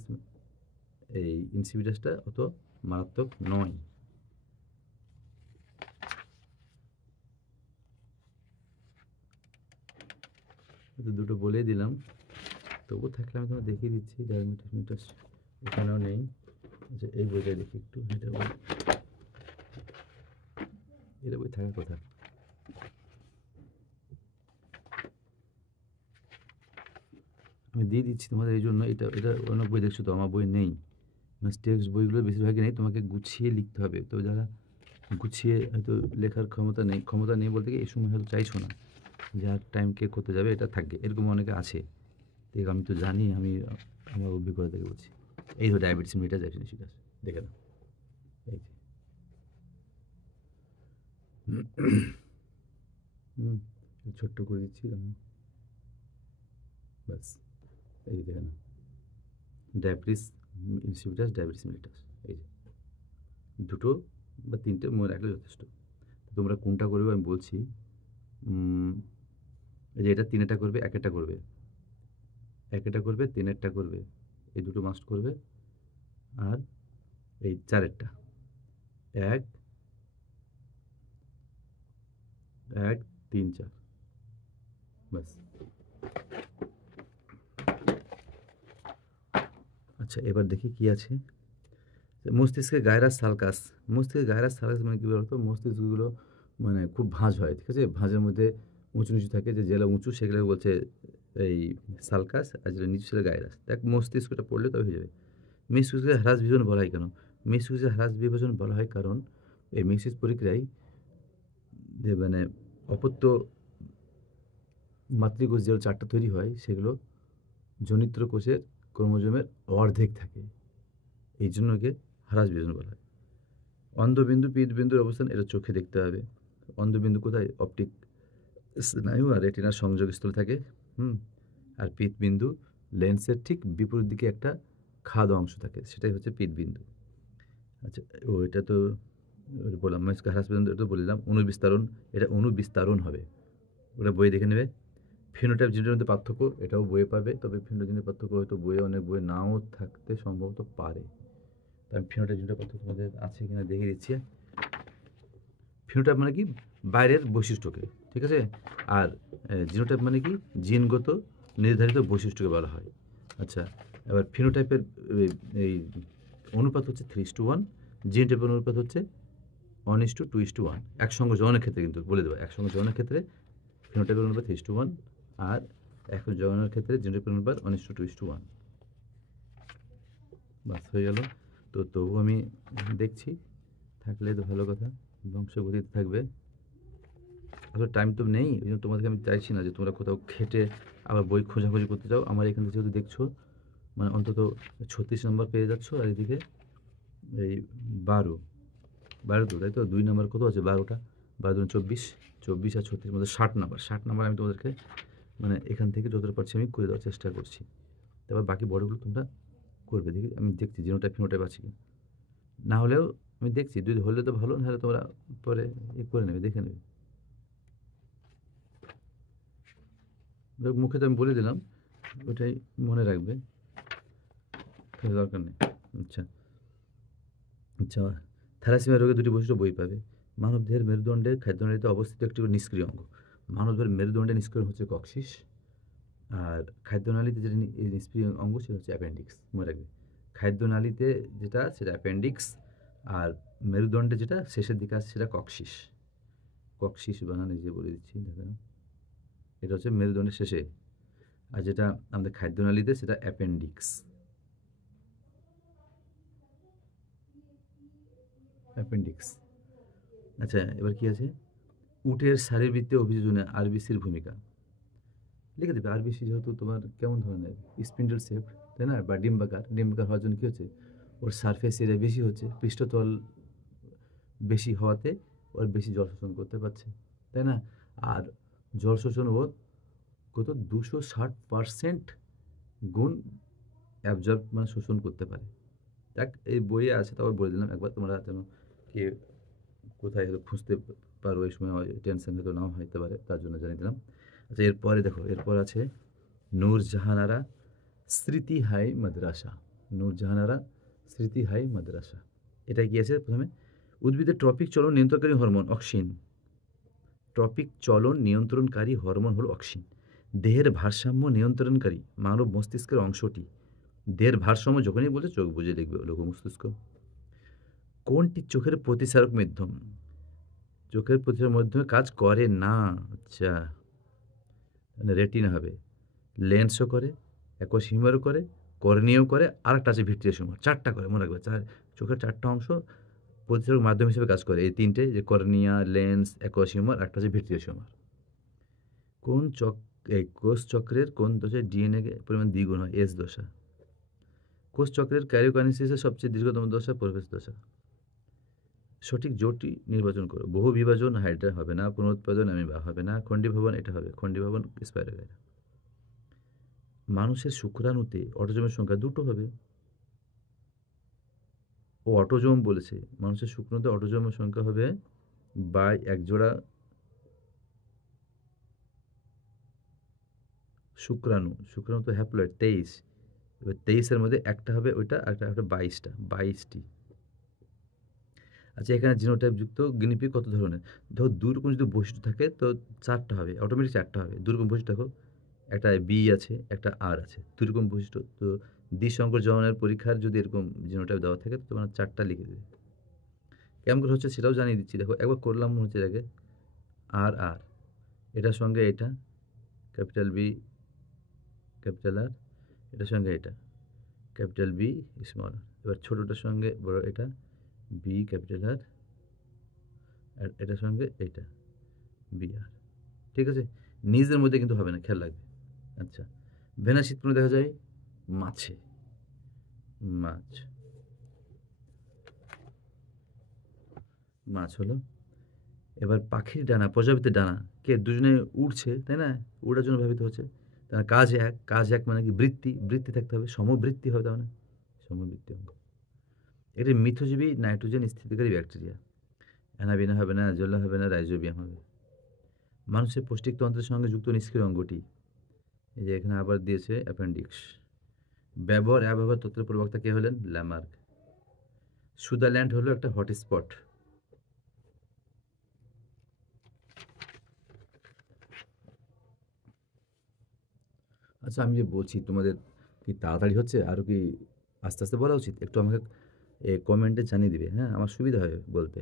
এই ইনসিপিটাসটা অত মারাত্মক নয়। দুটো বলেই দিলাম, তবু থাকলে আমি তোমাকে দেখিয়ে দিচ্ছি। ডায়াবেটিস মেলিটাস এখানেও নেই। আচ্ছা, এই বইটা দেখি একটু, এটা বই থাকার কথা। আমি দিয়ে দিচ্ছি তোমাদের, এই জন্য এটা অনেক বই দেখছো তো, আমার বই নেই। টেক্সট বইগুলো বেশিরভাগই নেই, তোমাকে গুছিয়ে লিখতে হবে। তো যারা গুছিয়ে হয়তো লেখার ক্ষমতা নেই বলতে কি এই সময় হয়তো চাইছো না, যার টাইম কে করতে যাবে, এটা থাকবে, এরকম অনেকে আছে। ঠিক, আমি তো জানি, আমি আমার অভিজ্ঞতা থেকে বলছি। এই ধরো ডায়াবেটিস মেলিটাস, ডায়াবেটিস দেখে নাও, এই যে ছোট্ট করে দিচ্ছি জানো, ব্যাস, এই যে দেখে নাও, ডায়াবেটিস ইনসিপিটাস, ডায়াবেটিস মেলিটাস, এই যে দুটো বা তিনটে মনে রাখলে যথেষ্ট। তোমরা কোনটা করবে আমি বলছি। এই যে এটা তিনেরটা করবে, একেরটা করবে, তিনেরটা করবে, এই দুটো মাস্ট করবে। আর এই চারেরটা, এক এক 3 4, ব্যাস। আচ্ছা, এবার দেখি কি আছে। মস্তিষ্কের গায়রাস সালকাস। মস্তিষ্কের গায়রাস সালকাস মানে কী বলতো? মস্তিষ্কগুলো মানে খুব ভাঁজ হয়, ঠিক আছে? ভাঁজের মধ্যে উঁচু নিচু থাকে, যে যেগুলো উঁচু সেগুলোকে বলছে এই সালকাস, আর যেটা নিচু সেটা গায়রাস। দেখ, মস্তিষ্কটা পড়লে তবে হয়ে যাবে। মস্তিষ্কের হ্রাস বিভাজন বলা হয় কেন? মস্তিষ্কের হ্রাস বিভাজন বলা হয় কারণ এই মস্তিষ্ক প্রক্রিয়ায় যে মানে অপত্য মাতৃকোষ যেগুলো 4টা তৈরি হয় সেগুলো জনিত্র কোষের ক্রোমোজোমের অর্ধেক থাকে। এই জন্য একে হ্রাস বিভাজন বলা হয়। অন্ধবিন্দু, পীতবিন্দুর অবস্থান এটা চোখে দেখতে হবে। অন্ধবিন্দু কোথায়? অপটিক স্নায়ু আর রেটিনার সংযোগস্থলে থাকে। হুম? আর পীতবিন্দু লেন্সের ঠিক বিপরীত দিকে একটা খাদ অংশ থাকে, সেটাই হচ্ছে পীতবিন্দু। আচ্ছা, এটা তো বললাম। হ্রাস বিভাজন এটা তো বললাম। অণুবিস্তারণ, এটা অণুবিস্তারণ হবে। ওটা বইয়ে দেখে নেবে। ফিনোটাইপ জিনের মধ্যে পার্থক্য, এটাও বইয়ে পাবে। তবে ফিনোটাইপ পার্থক্য হয়তো বইয়ে অনেক বইয়ে নাও থাকতে সম্ভবত পারে। তাই আমি ফিনোটাইপ জিনের পার্থক্য তোমাদের আছে কিনা দেখিয়ে দিচ্ছি। ফিনোটাইপ মানে কি? বাইরের বৈশিষ্ট্যকে, ঠিক আছে? আর জিনোটাইপ মানে কি? জিনগত নির্ধারিত বৈশিষ্ট্যকে বলা হয়। আচ্ছা, এবার ফিনোটাইপের এই অনুপাত হচ্ছে 3:1, জিনোটাইপের অনুপাত হচ্ছে 1:2:1। একসঙ্গে জননের ক্ষেত্রে কিন্তু বলে দেবো, একসঙ্গে জননের ক্ষেত্রে ফিনোটাইপের অনুপাত 3:1, আর এখন জননের ক্ষেত্রে জিনোটাইপের অনুপাত 1:2:1। বাস হয়ে গেল। তো তবু আমি দেখছি, থাকলে তো ভালো কথা, বংশগতিতে থাকবে। আসলে টাইম তো নেই, ওই জন্য তোমাদেরকে আমি চাইছি না যে তোমরা কোথাও খেটে আবার বই খোঁজাখুঁজি করতে চাও। আমার এখান থেকে যেহেতু দেখছো, মানে অন্তত 36 নম্বর পেয়ে যাচ্ছ, আর এদিকে এই 12 তো, তাই তো? 2 নম্বর কত আছে? 12টা, 12 24, 24 আর 36 মধ্যে 60 নাম্বার। 60 নাম্বার আমি তোমাদেরকে মানে এখান থেকে যতটা পারছি আমি করে দেওয়ার চেষ্টা করছি। তারপর বাকি বড়গুলো তোমরা করবে। দেখি, আমি দেখছি জিনোটাইপ ফিনোটাইপ আছে কি না। হলেও আমি দেখছি, যদি হলে তো ভালো, নাহলে তোমরা পরে করে নেবে, দেখে নেবে। মুখে তো আমি বলে দিলাম, ওটাই মনে রাখবে, দরকার নেই। আচ্ছা আচ্ছা, থ্যালাসেমিয়া রোগের দুটি বৈশিষ্ট্য বই পাবে। মানবদেহের মেরুদণ্ডের খাদ্যনালীতে অবস্থিত একটি নিষ্ক্রিয় অঙ্গ। মানবদেহের মেরুদণ্ডের নিষ্ক্রিয় হচ্ছে কক্সিস, আর খাদ্যনালীতে যেটা এই নিষ্ক্রিয় অঙ্গ সেটা হচ্ছে অ্যাপেন্ডিক্স। মনে রাখবে, খাদ্যনালীতে যেটা সেটা অ্যাপেন্ডিক্স, আর মেরুদণ্ডে যেটা শেষের দিকে আছে সেটা কক্সিস। কক্সিস বানানে যে বলে দিচ্ছি, দেখেন, এটা হচ্ছে মেরুদণ্ডের শেষে, আর যেটা আমাদের খাদ্যনালীতে সেটা অ্যাপেন্ডিক্স। অ্যাপেন্ডিক্স। আচ্ছা, এবার কি আছে? উটের শারীরবৃত্তীয় অভিযোজনে আরবিসির ভূমিকা লিখে দেবে। আরবিসি যেহেতু তোমার কেমন ধরনের? স্পিন্ডল শেপ, তাই না? বা ডিম্বাকার। ডিম্বাকার হওয়ার জন্য কী হচ্ছে? ওর সারফেস এরিয়া বেশি হচ্ছে, পৃষ্ঠতল বেশি হওয়াতে ওর বেশি জল শোষণ করতে পারছে, তাই না? আর জল শোষণ ও কত 260% গুণ অ্যাবজর্ব মানে শোষণ করতে পারে। দেখ, এই বইয়ে আছে, তারপর বলে দিলাম একবার, তোমরা যেন কে কোথায় হয়তো খুঁজতে পারো, এই সময় টেনশন হয়তো নাও হইতে পারে, তার জন্য জানিয়ে দিলাম। আচ্ছা, এরপরে দেখো, এরপর আছে নূরজাহানারা স্মৃতি হাই মাদ্রাসা। নূরজাহানারা স্মৃতি হাই মাদ্রাসা, এটা কি আছে? প্রথমে, উদ্ভিদের ট্রপিক চলন নিয়ন্ত্রণকারী হরমোন অক্সিন। ট্রপিক চলন নিয়ন্ত্রণকারী হরমোন হলো অক্সিন। দেহের ভারসাম্য নিয়ন্ত্রণকারী মানব মস্তিষ্কের অংশটি। দেহের ভারসাম্য যখনই বলছে চোখ বুঝে দেখবে, লঘু মস্তিষ্ক। কোনটি চোখের প্রতিসারক মাধ্যম? চোখের প্রতিসারক মাধ্যমে কাজ করে না। আচ্ছা, রেটিনা হবে। লেন্সও করে, অ্যাকুয়াস হিউমারও করে, কর্নিয়াও করে, আর একটা আছে ভিট্রিয়াস হিউমার। 4টা করে, মনে রাখবে। চোখের 4টা অংশ প্রতিসারক মাধ্যম হিসেবে কাজ করে। এই 3টে, যে কর্নিয়া, লেন্স, অ্যাকুয়াস হিউমার, একটা আছে ভিট্রিয়াস হিউমার। কোন এই কোষ চক্রের কোন দশায় ডিএনএ পরিমাণ দ্বিগুণ হয়? এস দশা। কোষ চক্রের ক্যারিওকাইনেসিসের সবচেয়ে দীর্ঘতম দশা প্রোফেজ দশা। সঠিক জোটটি নির্বাচন করো। বহু বিভাজন, হাইড্রা হবে না। পুনরুৎপাদন, অ্যামিবা হবে না। খণ্ডীভবন, এটা হবে। খণ্ডীভবন স্পাইরোগাইরা। মানুষের শুক্রাণুতে অটোজোমের সংখ্যা 2টো হবে। ও অটোজোম বলেছে, মানুষের শুক্রাণুতে অটোজোমের সংখ্যা হবে বাই এক জোড়া শুক্রাণু। শুক্রাণু তো হ্যাপ্লয়েড 23। এবার 23-এর মধ্যে একটা হবে ওইটা, আর একটা হবে 22টি। আচ্ছা, এখানে জিনোটাইপ যুক্ত গিনিপিগ কত ধরনের? ধরো 2 রকম যদি বৈশিষ্ট্য থাকে তো 4টা হবে, অটোমেটিক 4টা হবে। 2 রকম বৈশিষ্ট্য দেখো, একটা বি আছে, একটা আর আছে, 2 রকম বৈশিষ্ট্য। তো দ্বিসংকর জননের পরীক্ষার যদি এরকম জিনোটাইপ দেওয়া থাকে তো তোমরা 4টা লিখে দেবে। কেমন করে হচ্ছে সেটাও জানিয়ে দিচ্ছি। দেখো, একবার করলাম হচ্ছে এর আগে। আর আর এটার সঙ্গে এটা, ক্যাপিটাল বি ক্যাপিটাল আর, এটার সঙ্গে এটা ক্যাপিটাল বি স্মল আর। এবার ছোটোটার সঙ্গে বড় এটা, বি ক্যাপিটাল আর, আর এটার সঙ্গে এটা বিয়ার। ঠিক আছে? নিজের মধ্যে কিন্তু হবে না, খেয়াল রাখবে। আচ্ছা, ভেনাস শীতকালে দেখা যায় মাছে, মাছ, মাছ হলো। এবার পাখির ডানা, প্রজাপতির ডানা, কে দুজনে উড়ছে, তাই না? উড়ার জন্য ব্যবহৃত হচ্ছে। তার কাজ এক, কাজ এক মানে কি বৃত্তি, বৃত্তি থাকতে হবে, সমবৃত্তি হবে তার মানে, সমবৃত্তি অঙ্গ। এটি মিথজীবী নাইট্রোজেন স্থিতিকারী ব্যাকটেরিয়া। অ্যানাবিনা হবে না, অ্যাজোলা হবে না, রাইজোবিয়াম হবে। মানুষের পৌষ্টিকতন্ত্রের সঙ্গে যুক্ত নিষ্ক্রিয় অঙ্গটি, এই যে এখানে আবার দিয়েছে অ্যাপেন্ডিক্স। ব্যবহার তথ্যের প্রবক্তা কে হলেন? ল্যামার্ক। সুদারল্যান্ড হলো একটা হটস্পট। আচ্ছা, আমি যে বলছি তোমাদের কি তাড়াতাড়ি হচ্ছে, আরও কি আস্তে আস্তে বলা উচিত? একটু আমাকে কমেন্টে জানিয়ে দিবে, হ্যাঁ? আমার সুবিধা হয় বলতে,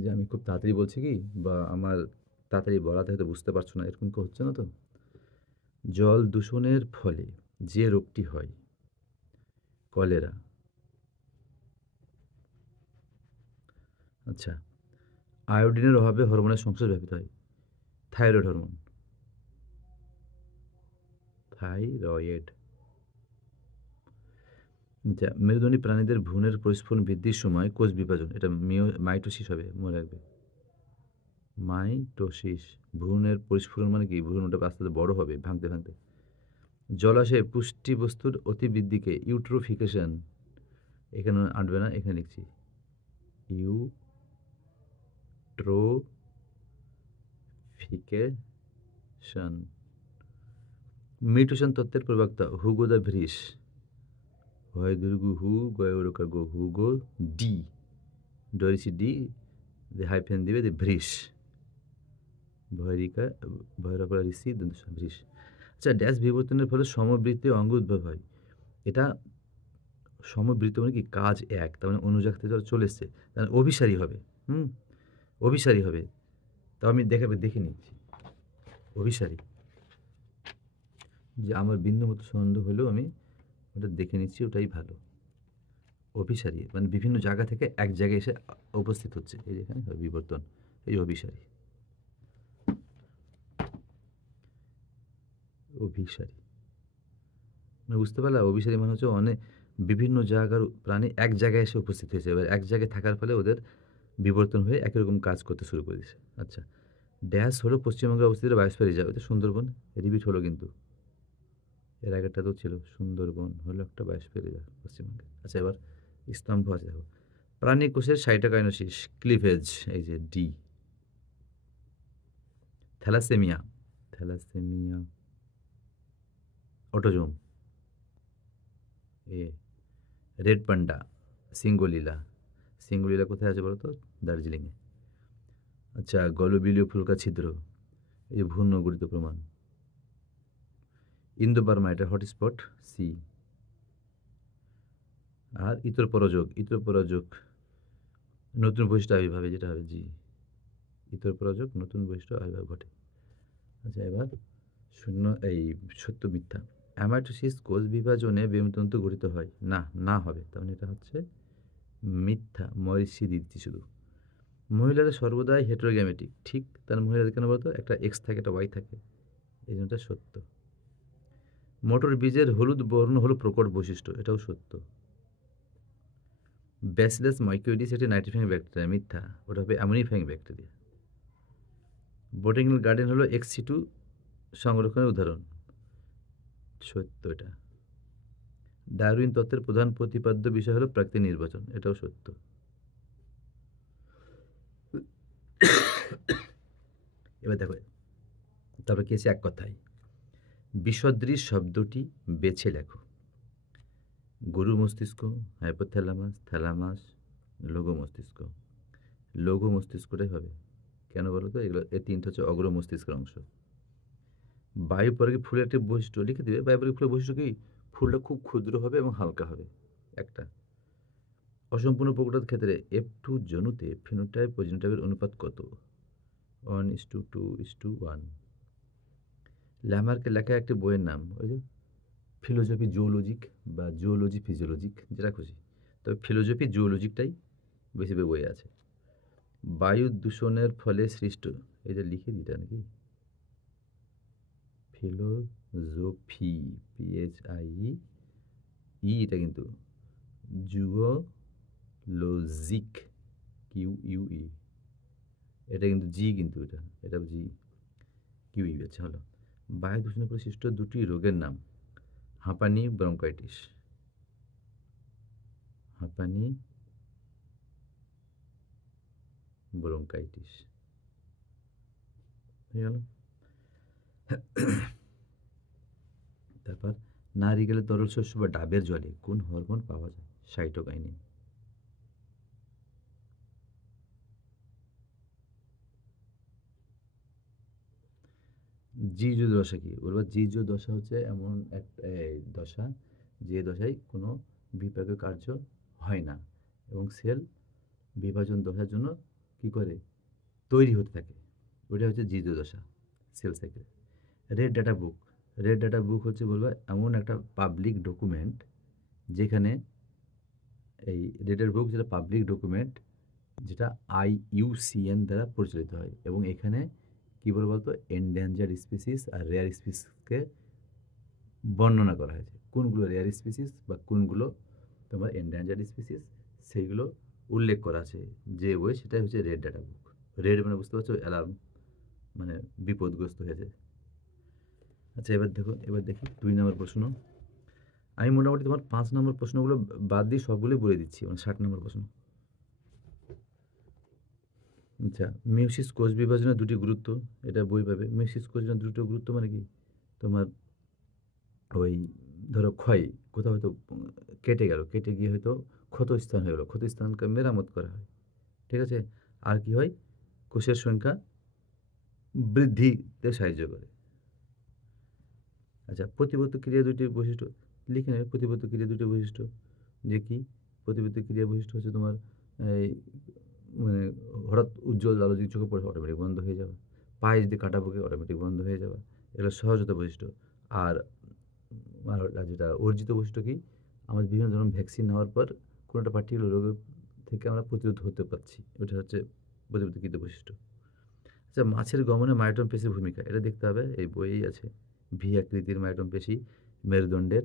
যে আমি খুব তাড়াতাড়ি বলছি কি, বা আমার তাড়াতাড়ি বলাতে হয়তো বুঝতে পারছো না, এরকম কি হচ্ছে না তো? জল দূষণের ফলে যে রোগটি হয়, কলেরা। আচ্ছা, আয়োডিনের অভাবে হরমোনের সংশ্লেষ ব্যাহত হয়। Thyroid hormone, thyroid. আচ্ছা, মেরুদণ্ডী প্রাণীদের ভ্রূণের পরিস্ফুরণ বৃদ্ধির সময় কোষ বিভাজন, এটা মাইটোসিস হবে, মনে রাখবে। মাইটোসিস। ভ্রূণের পরিস্ফুরণ মানে কি? ভ্রূণটা আস্তে আস্তে বড় হবে ভাঙতে ভাঙতে। জলাশয়ে পুষ্টি বস্তুর অতিবৃদ্ধিকে ইউট্রোফিকেশন, এখানে আনবে না, এখানে লিখছি ইউট্রোফিকেশন। মিউটেশন তত্ত্বের প্রবক্তা হুগো দ্য ভ্রিস। হয় দীর্ঘ হু, গয় ওরকা গো, হুগো ডি, ডরিসি ডি, হাইফেন দিবে, ভ্রিস, ভয়রিকা, ভৈরপা ঋষি ভ্রিস। আচ্ছা, ড্যাশ বিবর্তনের ফলে সমবৃত্তীয় অঙ্গ উদ্ভব হয়। এটা সমবৃত্ত মানে কি? কাজ এক, তার মানে অনুজাক থেকে চলে এসছে, তার অভিসারী হবে। হুম, অভিসারী হবে। তাও আমি দেখে নিচ্ছি। অভিসারী, যে আমার বিন্দু মতো সন্দেহ হলেও আমি ওটা দেখে নিচ্ছি, ওটাই ভালো। অভিসারী মানে বিভিন্ন জায়গা থেকে এক জায়গায় এসে উপস্থিত হচ্ছে, এই যেখানে বিবর্তন, এই অভিসারী, অভিসারী মানে বুঝতে পারলা? অভিসারী মানে হচ্ছে অনেক বিভিন্ন জায়গার প্রাণী এক জায়গায় এসে উপস্থিত হয়েছে, এবার এক জায়গায় থাকার ফলে ওদের বিবর্তন হয়ে একই রকম কাজ করতে শুরু করে দিয়েছে। আচ্ছা, ড্যাশ হলো পশ্চিমবঙ্গে অবস্থিত বায়োস্ফিয়ার রিজার্ভ, এটা সুন্দরবন। রিপিট হলো কিন্তু, এর আগেরটা তো ছিল, সুন্দরবন হলো একটা বায়োস্ফিয়ার রিজার্ভ পশ্চিমবঙ্গে। আচ্ছা, এবার স্তম্ভ আছে দেখো। প্রাণী কোষের সাইটোকাইনোসিস, ক্লিভেজ, এই যে ডি। থ্যালাসেমিয়া, থ্যালাসেমিয়া, অটোজোম, এ। রেড পান্ডা, সিঙ্গোলিলা, সিঙ্গোলিলা কোথায় আছে বলো তো? দার্জিলিংয়ে। আচ্ছা, গলবিলীয় ফুলকা ছিদ্র, এই ভ্রূণ গঠিত প্রমাণ। ইন্দোবার্মা, এটা হটস্পট, সি। আর ইতর পরযোগ নতুন বৈশিষ্ট্য আবির্ভাবে, যেটা হবে জি। ইতর পরযোগ নতুন বৈশিষ্ট্য আবির্ভাব ঘটে। আচ্ছা, এবার শূন্য, এই সত্য মিথ্যা। অ্যামাইটোসিস কোষ বিভাজনে বেমতন্তু গঠিত হয় না, না হবে, তার মানে এটা হচ্ছে মিথ্যা। মরিসি দিচ্ছি শুধু। মহিলারা সর্বদাই হেটেরোগ্যামেটিক, ঠিক, তার মহিলাদের কেন বলতো? একটা এক্স থাকে, একটা ওয়াই থাকে, এই জন্যটা সত্য। মটর বীজের হলুদ বর্ণ হলো প্রকট বৈশিষ্ট্য, এটাও সত্য। ব্যাসিলাস মাইকোইডিস একটি নাইট্রিফাইং ব্যাকটেরিয়া, মিথ্যা, ওটা হবে অ্যামোনিফাইং ব্যাকটেরিয়া। বোটানিক্যাল গার্ডেন হলো এক্স2 সংরক্ষণের উদাহরণ, সত্য এটা। ডারউইন তত্ত্বের প্রধান প্রতিপাদ্য বিষয় হলো প্রাকৃতিক নির্বাচন, এটাও সত্য। এবার দেখো, তারপর কি আছে? এক কথায় বিসদৃশ শব্দটি বেছে লেখো। গরু মস্তিষ্ক, হাইপোথ্যালামাস, থ্যালামাস, লঘু মস্তিষ্ক। লঘু মস্তিষ্কটাই হবে, কেন বলো তো? এগুলো, এই তিনটা হচ্ছে অগ্র মস্তিষ্কের অংশ। বায়ু পরাগী ফুলের একটি বৈশিষ্ট্য লিখে দিবে। বায়ু পরাগী ফুলের বৈশিষ্ট্য কি? ফুলটা খুব ক্ষুদ্র হবে এবং হালকা হবে, একটা। অসম্পূর্ণ প্রকটার ক্ষেত্রে F2 জনুতে ফিনোটাইপ ও জিনোটাইপের অনুপাত কত? 1:2:1। ল্যামার্কের লেখা একটি বইয়ের নাম, ওই যে ফিলোজফি জুওলজিক বা জুওলজি ফিজিওলজিক, যেটা খুশি, তবে ফিলোজফি জুওলজিকটাই বেশি বই আছে। বায়ু দূষণের ফলে সৃষ্ট, এই যে লিখে দিটা নাকি ফিলোজোফি PHIE এটা কিন্তু জুওলজিক QUE এটা কিন্তু জি কিন্তু এটা জি QE আচ্ছা হলো বায়ু দূষণে সৃষ্ট দুটি রোগের নাম হাঁপানি ব্রঙ্কাইটিস হাঁপানি ব্রঙ্কাইটিস হয়ে গেল তারপর নারিকেলের তরল শস্য বা ডাবের জলে কোন হরমোন পাওয়া যায় সাইটোকাইনিন জিজু দশা কি বলবো জিজু দশা হচ্ছে এমন এক দশা যে দশায় কোনো বিপাকীয় কার্য হয় না এবং সেল বিভাজন দশার জন্য কি করে তৈরি হতে থাকে ওটা হচ্ছে জিজু দশা cell cycle red data book হচ্ছে বলবো এমন একটা পাবলিক ডকুমেন্ট যেখানে এই রেডের বুক যেটা পাবলিক ডকুমেন্ট যেটা IUCN দ্বারা পরিচালিত হয় এবং এখানে কী বলবো বলতো এন্ডেঞ্জার্ড স্পিসিস আর রেয়ার স্পিসিসকে বর্ণনা করা হয়েছে কোনগুলো রেয়ার স্পিসিস বা কোনগুলো তোমার এন্ডেঞ্জার্ড স্পিসিস সেইগুলো উল্লেখ করা আছে যে বই সেটাই হচ্ছে রেড ডাটা বুক রেড মানে বুঝতে পারছো অ্যালার্ম মানে বিপদগ্রস্ত হয়েছে আচ্ছা এবার দেখি 2 নম্বর প্রশ্ন আমি মোটামুটি তোমার 5 নম্বর প্রশ্নগুলো বাদ দিয়ে সবগুলোই বলে দিচ্ছি মানে 60 নম্বর প্রশ্ন আচ্ছা মিউসিস কোষ বিভাজনের দুটি গুরুত্ব এটা বই পাবে মিউসিস কোষ বিভাজনের দুটো গুরুত্ব মানে কি তোমার ওই ধরো ক্ষয় কোথাও হয়তো কেটে গেল কেটে গিয়ে হয়তো ক্ষত স্থান হয়ে গেলো ক্ষত স্থানকে মেরামত করা হয় ঠিক আছে আর কি হয় কোষের সংখ্যা বৃদ্ধিতে সাহায্য করে আচ্ছা প্রতিবর্ত ক্রিয়া দুটি বৈশিষ্ট্য লিখে নেবে প্রতিবর্ত ক্রিয়া দুটি বৈশিষ্ট্য যে কি প্রতিবর্ত ক্রিয়া বৈশিষ্ট্য হচ্ছে তোমার এই মানে হঠাৎ উজ্জ্বল আলো যদি চোখে পড়ে অটোমেটিক বন্ধ হয়ে যাবে পায়ে যদি কাটা পোকে অটোমেটিক বন্ধ হয়ে যাবে এগুলো সহজতা বৈশিষ্ট্য আর আর যেটা অর্জিত বৈশিষ্ট্য কি আমাদের বিভিন্ন ধরনের ভ্যাকসিন নেওয়ার পর কোনো একটা পার্টিকুলার রোগের থেকে আমরা প্রতিরোধ হতে পারছি ওটা হচ্ছে প্রতিবর্তিকৃত বৈশিষ্ট্য আচ্ছা মাছের গমনে মায়োটম পেশির ভূমিকা এটা দেখতে হবে এই বইয়েই আছে ভি আকৃতির মায়োটম পেশি মেরুদণ্ডের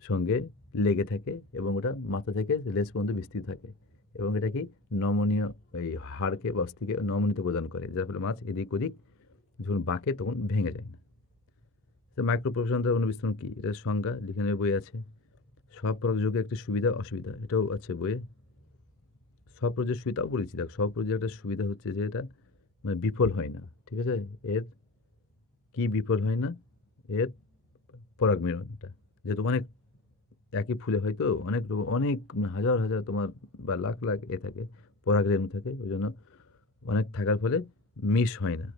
সঙ্গে লেগে থাকে এবং ওটা মাথা থেকে লেজ পর্যন্ত বিস্তৃত থাকে এবং এটা কি নমনীয় এই হাড়কে বা অস্থিকে নমনীয়তা প্রদান করে যার ফলে মাছ এদিক ওদিক যখন বাঁকে তখন ভেঙে যায় না মাইক্রো প্রফেশনাল অনুবিস্তরণ কী এটার সংজ্ঞা লিখে নেওয়ার বই আছে স্বপ্রযোগে একটি সুবিধা অসুবিধা এটাও আছে বইয়ে স্বপ্রযোগের সুবিধাও বলেছি দেখ স্বপ্রযোগের একটা সুবিধা হচ্ছে যে এটা মানে বিফল হয় না ঠিক আছে এর কি বিফল হয় না এর পরাগ মিলনটা যেহেতু অনেক একই ফুলে হয়তো অনেক হাজার হাজার তোমার বা লাখ লাখ থাকে পরাগ রেণু থাকে ওই জন্য অনেক থাকার ফলে মিস হয় না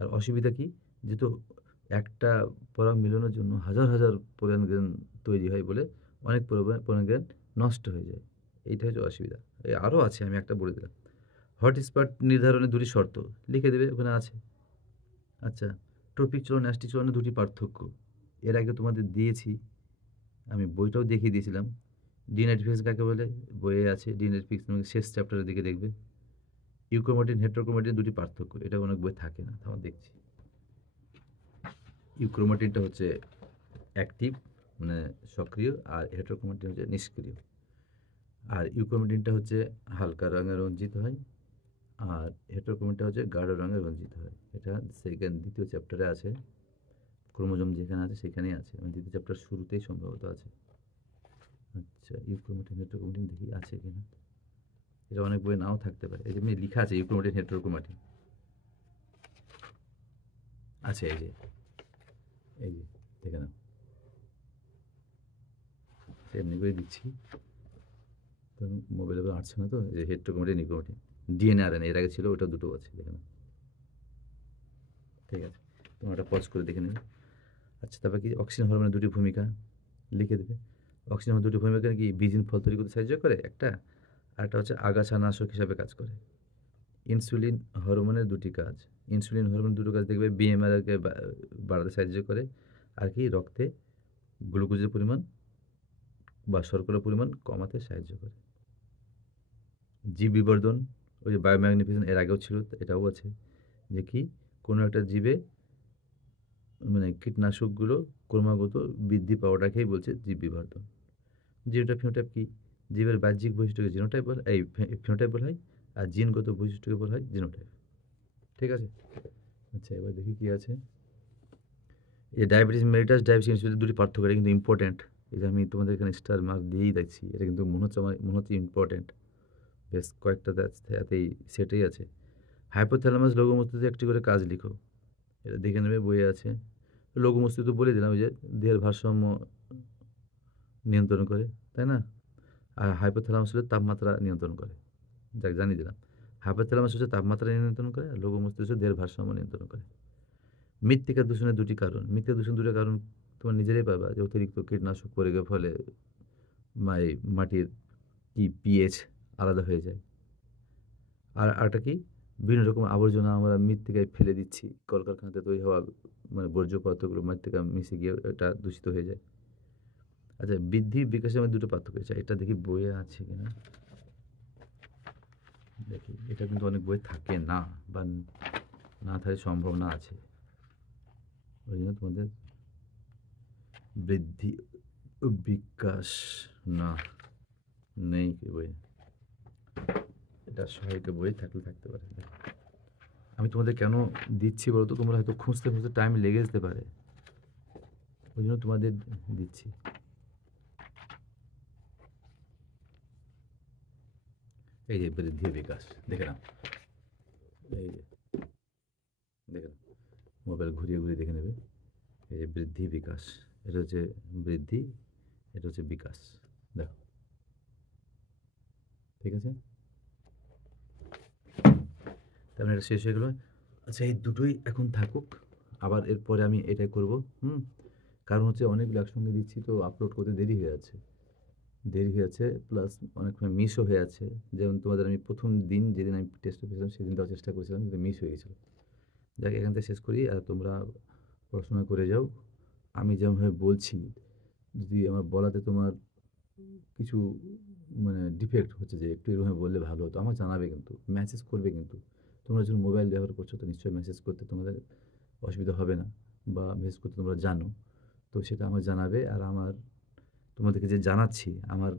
আর অসুবিধা কি যেহেতু একটা পরাগ মিলনের জন্য হাজার হাজার পরাগরেণু তৈরি হয় বলে অনেক পরাগরেণু নষ্ট হয়ে যায় এইটা হচ্ছে অসুবিধা আরও আছে আমি একটা বলে দিলাম হটস্পট নির্ধারণের দুটি শর্ত লিখে দেবে ওখানে আছে আচ্ছা ট্রপিক চলন ন্যাস্টিক চলনের দুটি পার্থক্য এর আগে তোমাদের দিয়েছি আমি বইটাও দেখিয়ে দিয়েছিলাম ডিনাইট্রিফিকেশন কাকে বলে বইয়ে আছে ডিনাইট্রিফিকেশন শেষ চ্যাপ্টারের দিকে দেখবে ইউক্রোমাটিন হেটেরোক্রোমাটিন দুটি পার্থক্য এটা অনেক বই থাকে না তাও দেখছি ইউক্রোমাটিনটা হচ্ছে অ্যাক্টিভ মানে সক্রিয় আর হেটেরোক্রোমাটিন হচ্ছে নিষ্ক্রিয় আর ইউক্রোমাটিনটা হচ্ছে হালকা রঙে রঞ্জিত হয় আর হেটেরোক্রোমাটিনটা হচ্ছে গাঢ় রঙে রঞ্জিত হয় এটা দ্বিতীয় চ্যাপ্টারে আছে ক্রোমোজোম যেখানে আছে সেখানেই আছে মানে দ্বিতীয় চ্যাপ্টার শুরুতেই সম্ভবত আছে আচ্ছা ইউক্রোমাটিন হেটেরোক্রোমাটিন দেখি আছে কিনা এটা অনেক বই নাও থাকতে পারে এই যে লেখা আছে ইউক্রোমাটিন হেটেরোক্রোমাটিন আছে এই যে দেখে নাও এমনি করে দিচ্ছি তো মোবাইলে আসছে না তো এই হেটেরোক্রোমাটিন নিউক্রোমাটিন ডিএনএ আর এর আগে ছিল ওটা দুটো আছে দেখে নাও ঠিক আছে তোমরা ওটা পজ করে দেখে নেবে আচ্ছা তারপর কি অক্সিজেন হরমোনের দুটি ভূমিকা লিখে দেবে অক্সিজেন হরমোনের দুটি ভূমিকা কি বীজিন ফল তৈরি করতে সাহায্য করে একটা আর একটা হচ্ছে আগাছানাশক হিসাবে কাজ করে ইনসুলিন হরমোনের দুটি কাজ ইনসুলিন হরমোনের দুটো কাজ দেখবে বিএমআরকে বাড়াতে সাহায্য করে আর কি রক্তে গ্লুকোজের পরিমাণ বা শর্করার পরিমাণ কমাতে সাহায্য করে জীব বিবর্ধন ওই যে বায়োম্যাগনিফিকেশন এর আগেও ছিল এটাও আছে যে কি কোনো একটা জীবে মানে কীটনাশকগুলো ক্রমাগত বৃদ্ধি পাওয়াটাকেই বলছে জীব বিবর্ধন। জিনোটাইপ ফিনোটাইপ কি? জীবের বাহ্যিক বৈশিষ্ট্যকে জিনোটাইপ বলা এই ফিনোটাইপ বলা হয়, আর জিনগত বৈশিষ্ট্যকে বলা হয় জিনোটাইপ। ঠিক আছে? আচ্ছা এবার দেখি কি আছে? এই যে ডায়াবেটিস মেলিটাস, ডায়াবেটিস ইনসুলিন দুটি পার্থক্য, এটা কিন্তু ইম্পর্ট্যান্ট। এই যে আমি তোমাদের এখানে স্টার মার্ক দিয়েই দেখছি। এটা কিন্তু মনে হচ্ছে ইম্পর্ট্যান্ট। বেশ কয়েকটা এতেই সেটেই আছে। হাইপোথ্যালামাস লঘু মস্তিষ্কে একটি করে কাজ লিখো। এটা দেখে নেবে, বইয়ে আছে। লঘু মস্তিষ্ক তো বলে দিলাম, ওই যে দেহের ভারসাম্য নিয়ন্ত্রণ করে, তাই না? আর হাইপোথ্যালামাস হলো তাপমাত্রা নিয়ন্ত্রণ করে। যাক জানিয়ে দিলাম। হাইপোথ্যালামাস হচ্ছে তাপমাত্রা নিয়ন্ত্রণ করে, আর লঘু মস্তিষ্ক দেহের ভারসাম্য নিয়ন্ত্রণ করে। মৃত্তিকা দূষণের দুটি কারণ। মৃত্তিকা দূষণ দুটো কারণ তোমরা নিজেরাই পাবা, যে অতিরিক্ত কীটনাশক প্রয়োগের ফলে মাটির পিএইচ আলাদা হয়ে যায়। আর আরেকটা কি? বিভিন্ন রকম আবর্জনা আমরা মৃত্তিকায় ফেলে দিচ্ছি। কলকারখানাতে তৈরি হওয়া মানে বর্জ্য পদার্থগুলো মৃত্তিকা মিশে গিয়ে এটা দূষিত হয়ে যায়। আচ্ছা, বৃদ্ধি বিকাশের মধ্যে দুটো পার্থক্য আছে। এটা দেখি বইয়ে আছে কিনা। দেখি, এটা কিন্তু অনেক বই থাকে না, বা না থাকার সম্ভাবনা আছে। ওই জন্য তোমাদের বৃদ্ধি ও বিকাশ না, নেই কি বই। এটা সহায়িকা বই থাকলে থাকতে পারে। আমি তোমাদের কেন দিচ্ছি বলো তো? তোমরা হয়তো খুঁজতে খুঁজতে টাইম লেগে যেতে পারে, ওই জন্য তোমাদের দিচ্ছি। এই যে বৃদ্ধি বিকাশ, দেখে নাও। এই যে দেখে নাও, মোবাইল ঘুরিয়ে ঘুরিয়ে দেখে নেবে। এই যে বৃদ্ধি বিকাশ, এটা হচ্ছে বৃদ্ধি, এটা হচ্ছে বিকাশ। দেখো, ঠিক আছে? তার মানে এটা শেষ হয়ে গেল। আচ্ছা, এই দুটোই এখন থাকুক, আবার এরপরে আমি এটাই করব। কারণ হচ্ছে অনেকগুলো একসঙ্গে দিচ্ছি, তো আপলোড করতে দেরি হয়ে যাচ্ছে, প্লাস অনেক সময় মিসও হয়ে যাচ্ছে। যেমন তোমাদের আমি প্রথম দিন যেদিন আমি টেস্ট পেয়েছিলাম সেদিন দেওয়ার চেষ্টা করেছিলাম, কিন্তু মিস হয়ে গেছিলো। যাক, এখান থেকে শেষ করি, আর তোমরা পড়াশোনা করে যাও। আমি যেমনভাবে বলছি, যদি আমার বলাতে তোমার কিছু মানে ডিফেক্ট হচ্ছে, যে একটু এরকমভাবে বললে ভালো হতো, আমার জানাবে, কিন্তু মেসেজ করবে। কিন্তু তোমরা যখন মোবাইল ব্যবহার করছো, তো নিশ্চয়ই মেসেজ করতে তোমাদের অসুবিধা হবে না, বা মেসেজ করতে তোমরা জানো, তো সেটা আমার জানাবে। আর আমার তোমাদেরকে যে জানাচ্ছি, আমার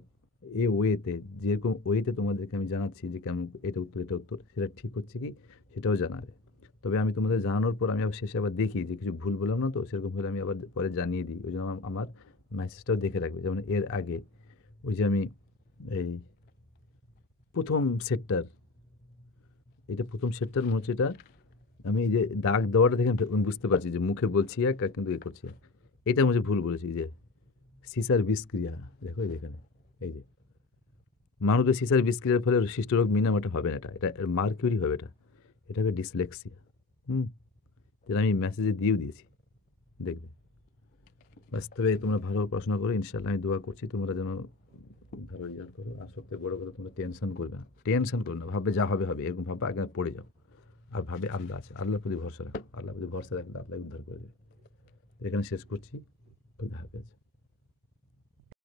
ওয়েতে, যেরকম ওয়েতে তোমাদেরকে আমি জানাচ্ছি যে কেমন এটা উত্তর, এটা উত্তর, সেটা ঠিক হচ্ছে কি সেটাও জানাবে। তবে আমি তোমাদের জানানোর পর আমি আবার শেষে আবার দেখি যে কিছু ভুল বললাম না তো, সেরকম হলে আমি আবার পরে জানিয়ে দিই। ওই জন্য আমার মেসেজটাও দেখে রাখবে। যেমন এর আগে ওই যে আমি এই প্রথম সেটটার, এটা প্রথম সেটটার মনে হচ্ছে, এটা আমি এই যে দাগ দেওয়াটা দেখে আমি বুঝতে পারছি যে মুখে বলছি এক, আর কিন্তু করছি এক। এটা মুঝে ভুল বলেছি, যে সিসার বিষক্রিয়া। দেখো এই যেখানে, এই যে মানবের সিসার বিষক্রিয়ার ফলে সৃষ্ট রোগ মিনামাটা হবে না, এটা মার্কিউরি হবে। এটা হবে ডিসলেক্সিয়া। হুম যেটা আমি মেসেজে দিয়েও দিয়েছি, দেখবে। বাস্তবে তোমরা ভালো পড়াশোনা করো, ইনশাল্লাহ আমি দোয়া করছি তোমরা যেন ভালো রেজাল্ট করো। আর সবথেকে বড় কথা, তোমরা টেনশন করবে না, ভাববে যা হবে হবে, এরকম ভাববে, আগে পড়ে যাও। আর ভাবে আল্লাহ আছে, আল্লাহর প্রতি ভরসা রাখো, আল্লাহর প্রতি ভরসা রাখলে আল্লাহ উদ্ধার করে দেবে। এখানে শেষ করছি। খুদা হাফেজ।